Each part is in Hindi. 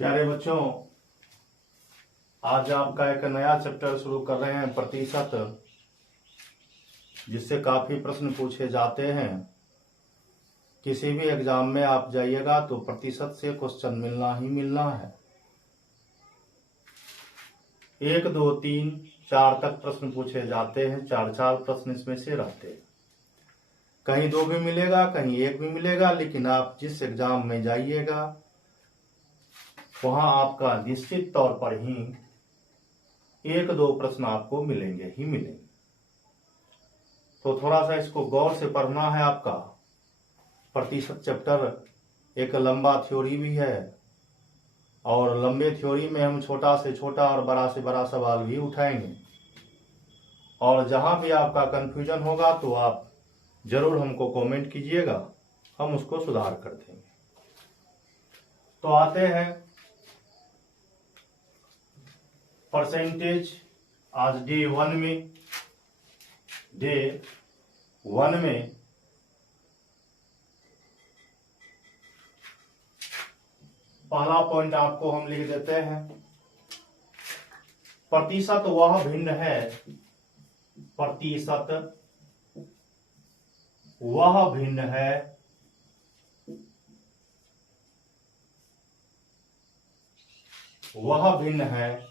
प्यारे बच्चों, आज आपका एक नया चैप्टर शुरू कर रहे हैं प्रतिशत, जिससे काफी प्रश्न पूछे जाते हैं। किसी भी एग्जाम में आप जाइएगा तो प्रतिशत से क्वेश्चन मिलना ही मिलना है। 1, 2, 3, 4 तक प्रश्न पूछे जाते हैं। 4 प्रश्न इसमें से रहते हैं। कहीं 2 भी मिलेगा, कहीं 1 भी मिलेगा, लेकिन आप जिस एग्जाम में जाइएगा वहां आपका निश्चित तौर पर ही 1-2 प्रश्न आपको मिलेंगे ही मिलेंगे। तो थोड़ा सा इसको गौर से पढ़ना है। आपका प्रतिशत चैप्टर एक लंबा थ्योरी भी है, और लंबे थ्योरी में हम छोटा से छोटा और बड़ा से बड़ा सवाल भी उठाएंगे। और जहां भी आपका कंफ्यूजन होगा तो आप जरूर हमको कमेंट कीजिएगा, हम उसको सुधार कर देंगे। तो आते हैं परसेंटेज। आज डे 1 में पहला पॉइंट आपको हम लिख देते हैं। प्रतिशत वह भिन्न है, प्रतिशत वह भिन्न है वह भिन्न है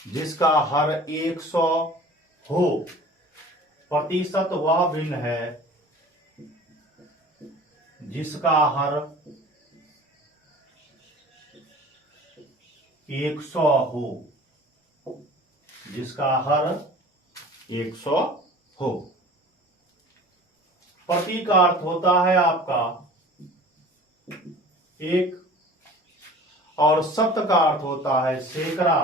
जिसका हर 100 हो। प्रतिशत वह भिन्न है जिसका हर 100 हो, जिसका हर 100 हो। प्रति का अर्थ होता है आपका 1, और शत का अर्थ होता है सैकड़ा।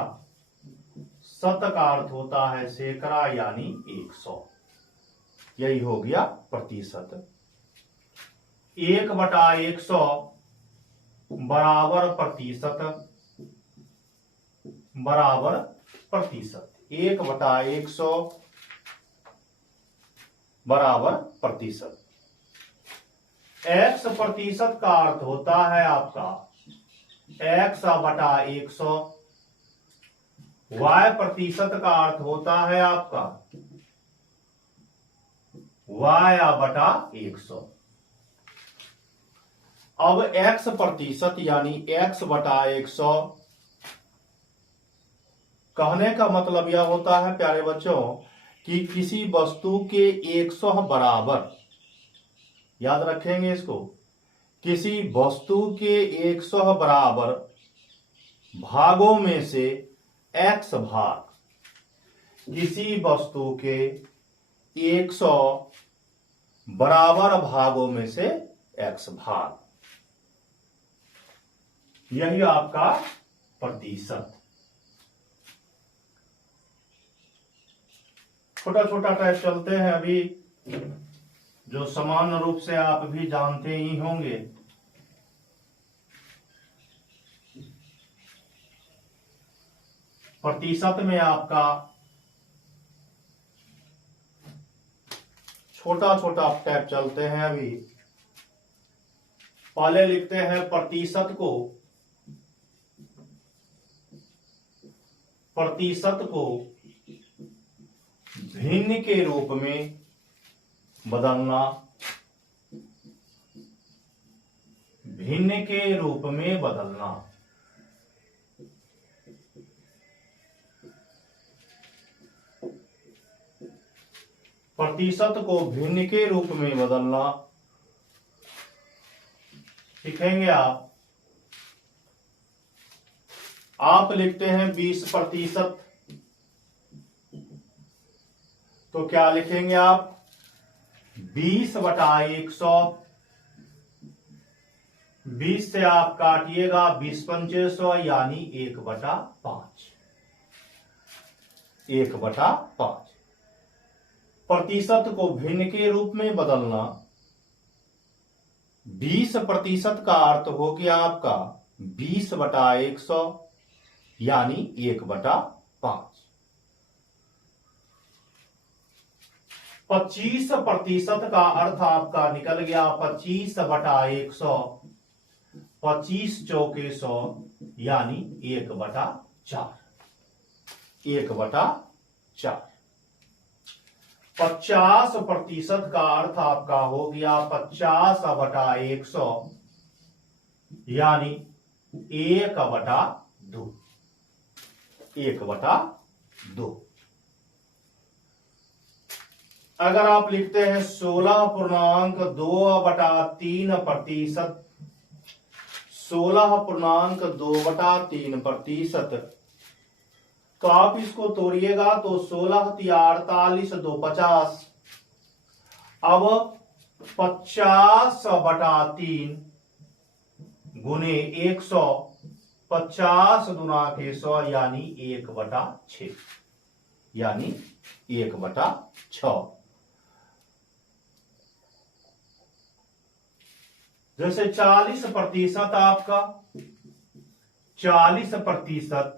शत का अर्थ होता है सैकड़ा, यानी 100। यही हो गया प्रतिशत। 1/100 बराबर प्रतिशत, बराबर प्रतिशत। 1/100 बराबर प्रतिशत। x प्रतिशत का अर्थ होता है आपका x/100। y प्रतिशत का अर्थ होता है आपका y/100। अब x प्रतिशत यानी x/100 कहने का मतलब यह होता है प्यारे बच्चों कि किसी वस्तु के 100 बराबर, याद रखेंगे इसको, किसी वस्तु के 100 बराबर भागों में से x भाग, किसी वस्तु के 100 बराबर भागों में से x भाग, यही आपका प्रतिशत। छोटा छोटा टाइप चलते हैं अभी, जो सामान्य रूप से आप भी जानते ही होंगे। प्रतिशत में आपका छोटा छोटा टाइप चलते हैं अभी। पहले लिखते हैं प्रतिशत को भिन्न के रूप में बदलना, भिन्न के रूप में बदलना। प्रतिशत को भिन्न के रूप में बदलना सीखेंगे आप लिखते हैं 20%, तो क्या लिखेंगे आप 20/100। 20 से आप काटिएगा 20×5 यानी 1/5। 1/5। प्रतिशत को भिन्न के रूप में बदलना। 20% का अर्थ हो गया आपका 20/100 यानी 1/5। 25% का अर्थ आपका निकल गया 25/100। 25 चौके 100 यानी 1/4। 1/4। 50% का अर्थ आपका हो गया 50/100 यानी 1/2। 1/2। अगर आप लिखते हैं 16.2/3%, 16.2/3%, तो आप इसको तोड़िएगा तो 16 × 48 = 2 50। अब 50/3 गुने 100, 50 गुना के 100 यानी 1/6 यानी 1/6। जैसे 40% आपका 40%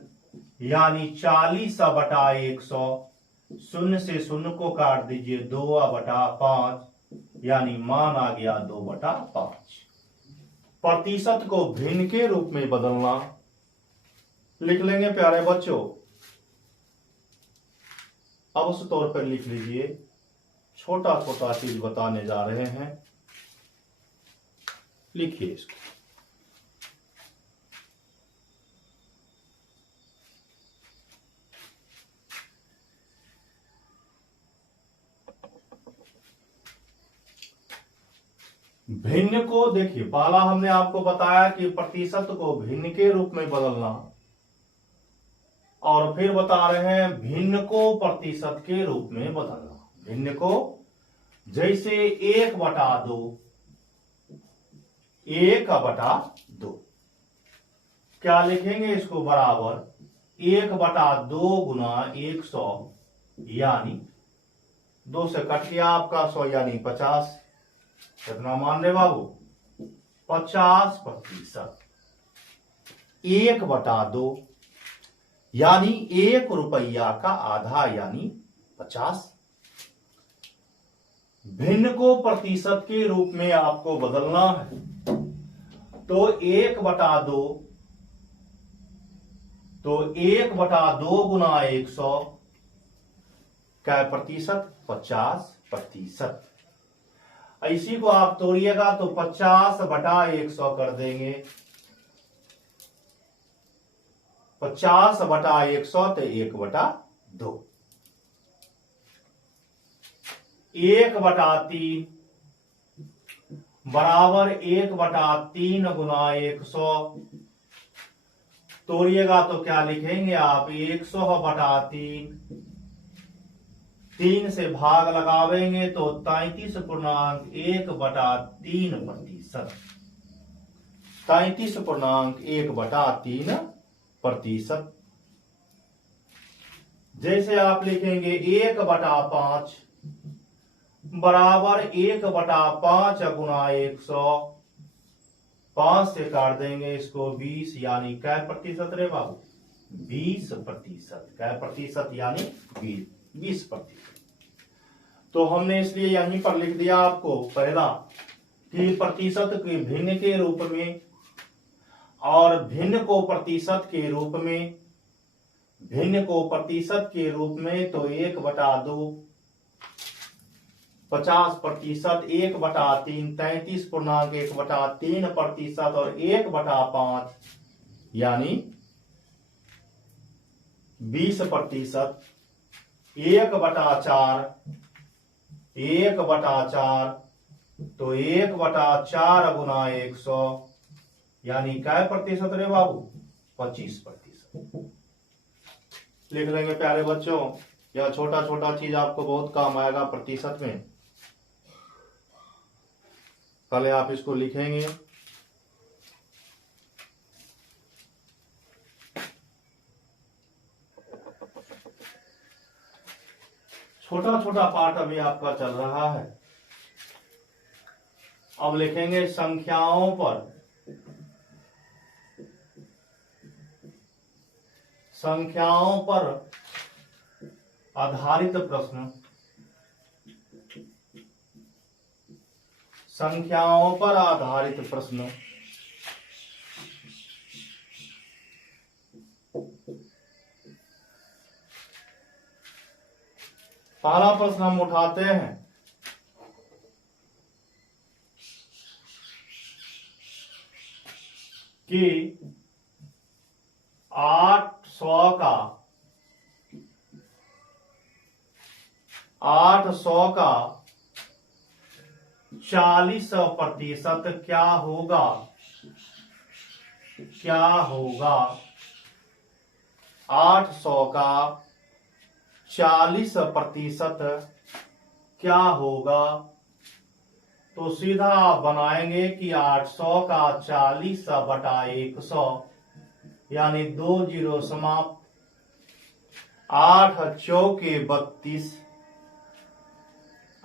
यानी 40/100, 0 से 0 को काट दीजिए 2/5 यानी मान आ गया 2/5। प्रतिशत को भिन्न के रूप में बदलना लिख लेंगे प्यारे बच्चों। अवश्य तौर पर लिख लीजिए, छोटा छोटा चीज बताने जा रहे हैं, लिखिए इसको। भिन्न को देखिए, पहला हमने आपको बताया कि प्रतिशत को भिन्न के रूप में बदलना, और फिर बता रहे हैं भिन्न को प्रतिशत के रूप में बदलना। भिन्न को जैसे 1/2, 1/2 क्या लिखेंगे इसको, बराबर 1/2 गुना 100 यानी 2 से कट गया आपका 100 यानी 50। कितना मान रहे बाबू, 50%। 1/2 यानी 1 रुपया का आधा यानी 50। भिन्न को प्रतिशत के रूप में आपको बदलना है तो 1/2, तो 1/2 गुना 100 क्या प्रतिशत, 50%। इसी को आप तोड़िएगा तो 50/100 कर देंगे। 50/100 तो 1/2। 1/3 बराबर 1/3 गुना 100, तोड़िएगा तो क्या लिखेंगे आप, 100/3, 3 से भाग लगावेंगे तो 33.1/3%। 33.1/3%। जैसे आप लिखेंगे 1/5 बराबर 1/5 गुना 100, 5 से काट देंगे इसको 20 यानी क्या प्रतिशत रे बाबू, 20%। क्या प्रतिशत यानी 20%। तो हमने इसलिए यहीं पर लिख दिया आपको पहला कि प्रतिशत के भिन्न के रूप में, और भिन्न को प्रतिशत के रूप में, भिन्न को प्रतिशत के रूप में तो 1/2, 50%, 1/3, 33.1/3% और 1/5 यानी 20%। 1/4, 1/4 तो 1/4 गुना 100 यानी क्या प्रतिशत रे बाबू, 25%। लिख लेंगे प्यारे बच्चों, यह छोटा छोटा चीज आपको बहुत काम आएगा प्रतिशत में। पहले आप इसको लिखेंगे, छोटा छोटा पार्ट अभी आपका चल रहा है। अब लिखेंगे संख्याओं पर, संख्याओं पर आधारित प्रश्न, संख्याओं पर आधारित प्रश्न। पहला प्रश्न हम उठाते हैं कि 800 का 40% क्या होगा? क्या होगा? 800 का 40% क्या होगा? तो सीधा आप बनाएंगे कि 800 का 40 बटा 100 यानी 2 जीरो समाप्त। 8 चौके 32,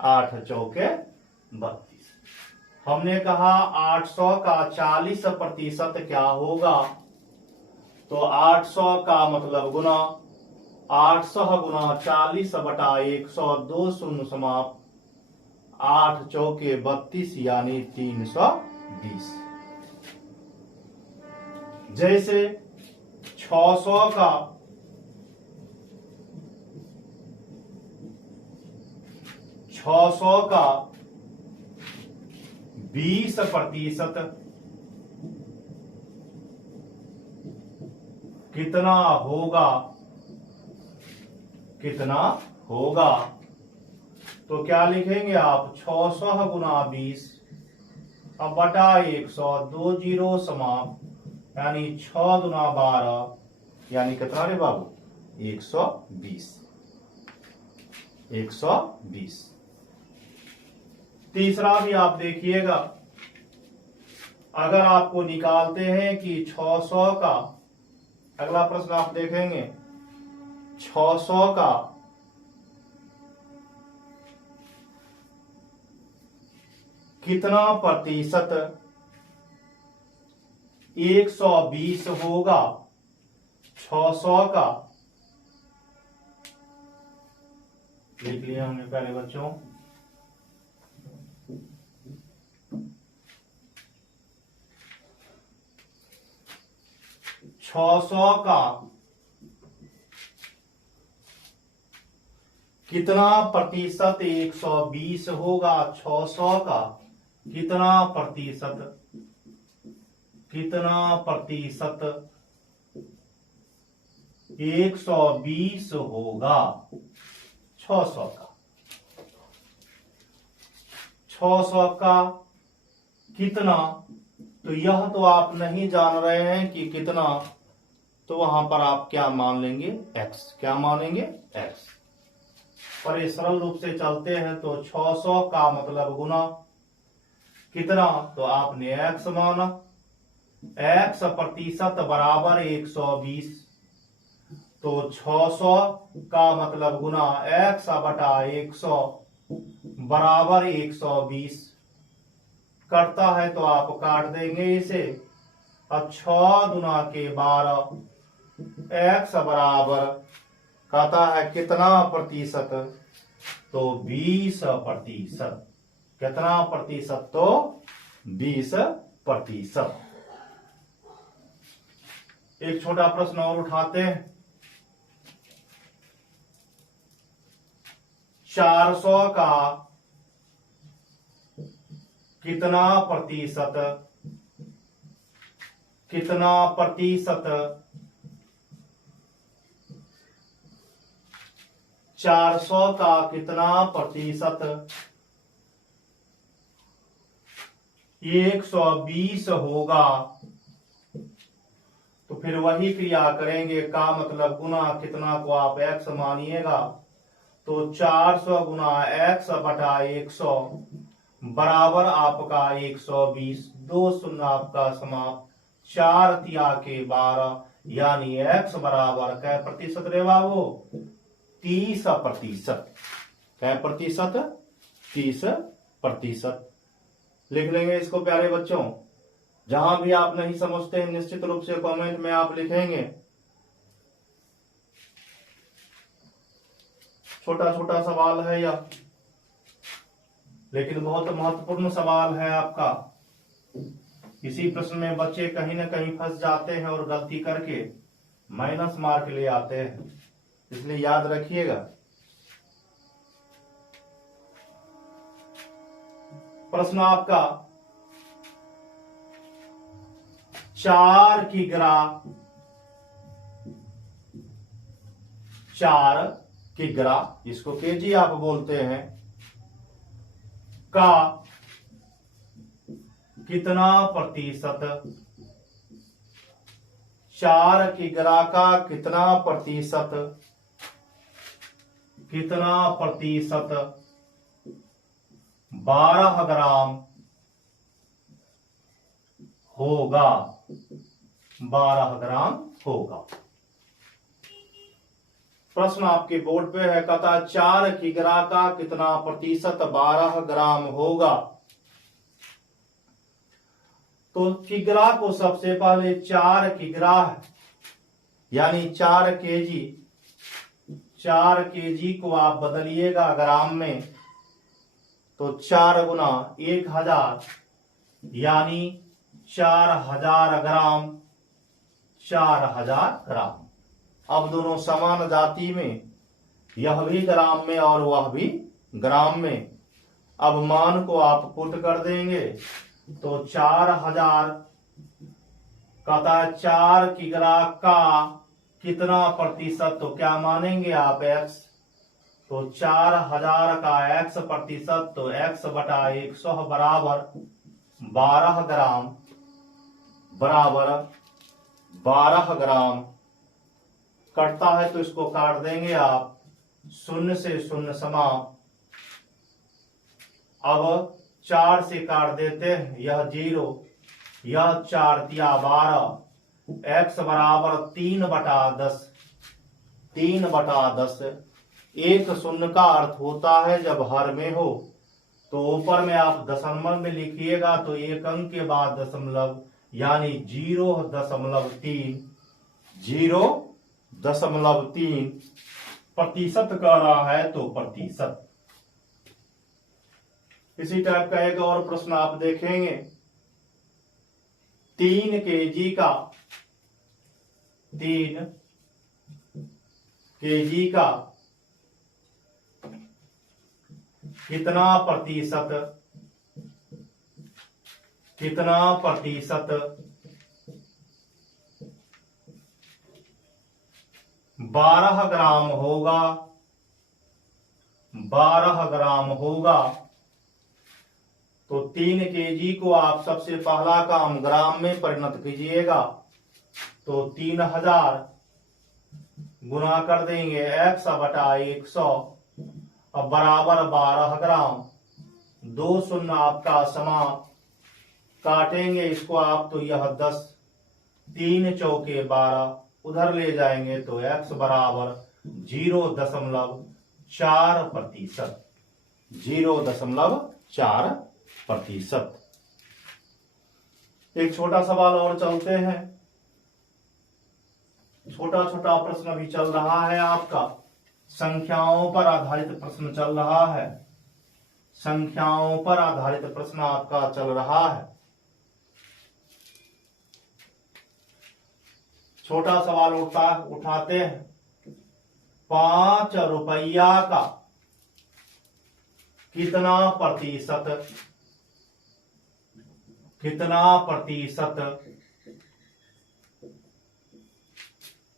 8 चौके 32। हमने कहा 800 का 40% क्या होगा, तो 800 का मतलब गुना 800 गुना 40 बटा 100, 2 शून्य समाप्त। 8 चौके 32 यानी 320। जैसे 600 का 20% कितना होगा? कितना होगा? तो क्या लिखेंगे आप? 600 गुना 20 अब बटा 100, 2 जीरो समाप्त यानी 6 गुना 12 यानी कितना रे बाबू? 120। 120। तीसरा भी आप देखिएगा, अगर आपको निकालते हैं कि 600 का, अगला प्रश्न आप देखेंगे 600 का 120 होगा? 600 का, लिख लिया हमने पहले बच्चों, 600 का कितना प्रतिशत 120 होगा? 600 का कितना प्रतिशत 120 होगा? 600 का 600 का कितना, तो यह तो आप नहीं जान रहे हैं कि कितना, तो वहां पर आप क्या मान लेंगे? x। क्या मानेंगे? x। पर ये सरल रूप से चलते हैं तो 600 का मतलब गुना कितना, तो आपने x माना, x प्रतिशत बराबर 120, तो 600 का मतलब गुना x बटा 100 बराबर 120। कटता है तो आप काट देंगे इसे। अब 6 गुना के 12, x बराबर कहता है कितना प्रतिशत, तो 20%। कितना प्रतिशत? तो 20%। एक छोटा प्रश्न और उठाते हैं, 400 का कितना प्रतिशत 400 का कितना प्रतिशत 120 होगा? तो फिर वही क्रिया करेंगे, का मतलब गुना कितना को आप x मानिएगा, तो 400 गुना x बटा 100 बराबर आपका 120। 2 शून्य आपका समाप्त, 4 तिया के 12 यानी x बराबर कै प्रतिशत रे बाबू? 30%। कै प्रतिशत? 30%। लिख लेंगे इसको प्यारे बच्चों। जहां भी आप नहीं समझते हैं निश्चित रूप से कमेंट में आप लिखेंगे। छोटा छोटा सवाल है यह, लेकिन बहुत महत्वपूर्ण सवाल है आपका। इसी प्रश्न में बच्चे कहीं ना कहीं फंस जाते हैं और गलती करके माइनस मार्क ले आते हैं, इसलिए याद रखिएगा। प्रश्न आपका 4 किग्रा 4 किग्रा, इसको केजी आप बोलते हैं, का कितना प्रतिशत, 4 किग्रा का कितना प्रतिशत 12 ग्राम होगा, 12 ग्राम होगा। प्रश्न आपके बोर्ड पे है, कहता 4 किग्रा का कितना प्रतिशत 12 ग्राम होगा। तो किग्रा को सबसे पहले 4 किग्रा यानी 4 केजी, 4 केजी को आप बदलिएगा ग्राम में, तो 4 गुना 1000 यानी 4000 ग्राम, 4000 ग्राम। अब दोनों समान जाति में, यह भी ग्राम में और वह भी ग्राम में। अब मान को आप पुट कर देंगे तो 4000 कहता है 4 किग्रा का कितना प्रतिशत, तो क्या मानेंगे आप x, तो 4000 का x प्रतिशत, तो x बटा 100 बराबर 12 ग्राम, बराबर 12 ग्राम। कटता है तो इसको काट देंगे आप, 0 से 0 समा। अब 4 से काट देते हैं, यह 0, यह 4 तिया 12, x बराबर 3/10, 3/10। एक शून्य का अर्थ होता है जब हर में हो, तो ऊपर में आप दशमलव में लिखिएगा तो एक अंक के बाद दशमलव यानी 0.3, 0.3 प्रतिशत कह रहा है तो प्रतिशत। इसी टाइप का एक और प्रश्न आप देखेंगे, 3 केजी का 3 केजी का कितना प्रतिशत 12 ग्राम होगा, 12 ग्राम होगा। तो 3 केजी को आप सबसे पहला काम ग्राम में परिणत कीजिएगा, तो 3000 गुना कर देंगे x बटा 100, अब बराबर 12 ग्राम। 2 शून्य आपका समाप्त, काटेंगे इसको आप तो यह 10, 3 चौके 12, उधर ले जाएंगे तो x बराबर 0.4 प्रतिशत, 0.4 प्रतिशत। एक छोटा सवाल और चलते हैं, छोटा छोटा प्रश्न अभी चल रहा है आपका, संख्याओं पर आधारित प्रश्न चल रहा है, संख्याओं पर आधारित प्रश्न आपका चल रहा है। छोटा सवाल उठाते हैं, 5 रुपया का कितना प्रतिशत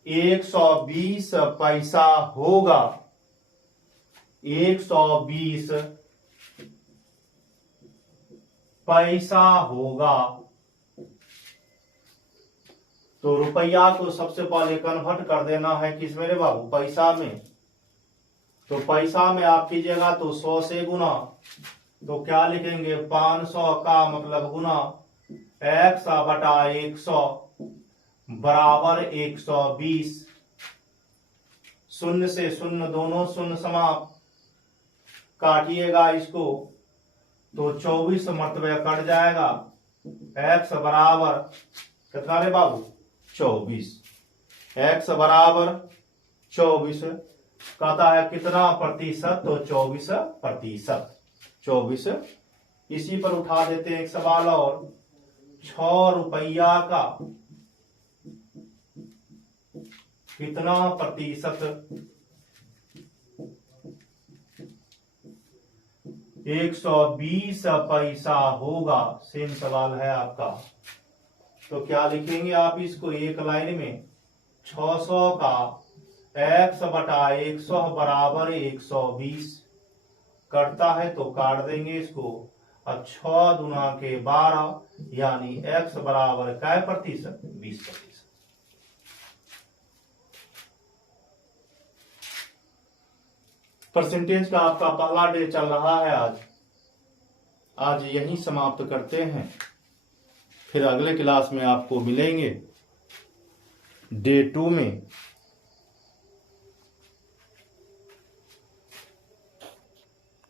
120 पैसा होगा, 120 पैसा होगा। तो रुपया को सबसे पहले कन्वर्ट कर देना है किस मेरे बाबू, पैसा में। तो पैसा में आप कीजिएगा तो 100 से गुना, तो क्या लिखेंगे 500 का मतलब गुना x बटा 100 बराबर 120। 0 से 0 दोनों शून्य समाप्त, काटिएगा इसको तो 24 मरतबे कट जाएगा, x बराबर कितना रे बाबू 24, x बराबर 24। कहता है कितना प्रतिशत, तो 24 प्रतिशत, 24। इसी पर उठा देते हैं एक सवाल और, 6 रुपया का कितना प्रतिशत 120 पैसा होगा। सेम सवाल है आपका। तो क्या लिखेंगे आप इसको एक लाइन में, 600 का x बटा 100 बराबर 120। कटता है तो काट देंगे इसको। अब 6 दुना के 12 यानी x बराबर क्या प्रतिशत, 20%। परसेंटेज का आपका पहला डे चल रहा है आज यहीं समाप्त करते हैं। फिर अगले क्लास में आपको मिलेंगे डे 2 में।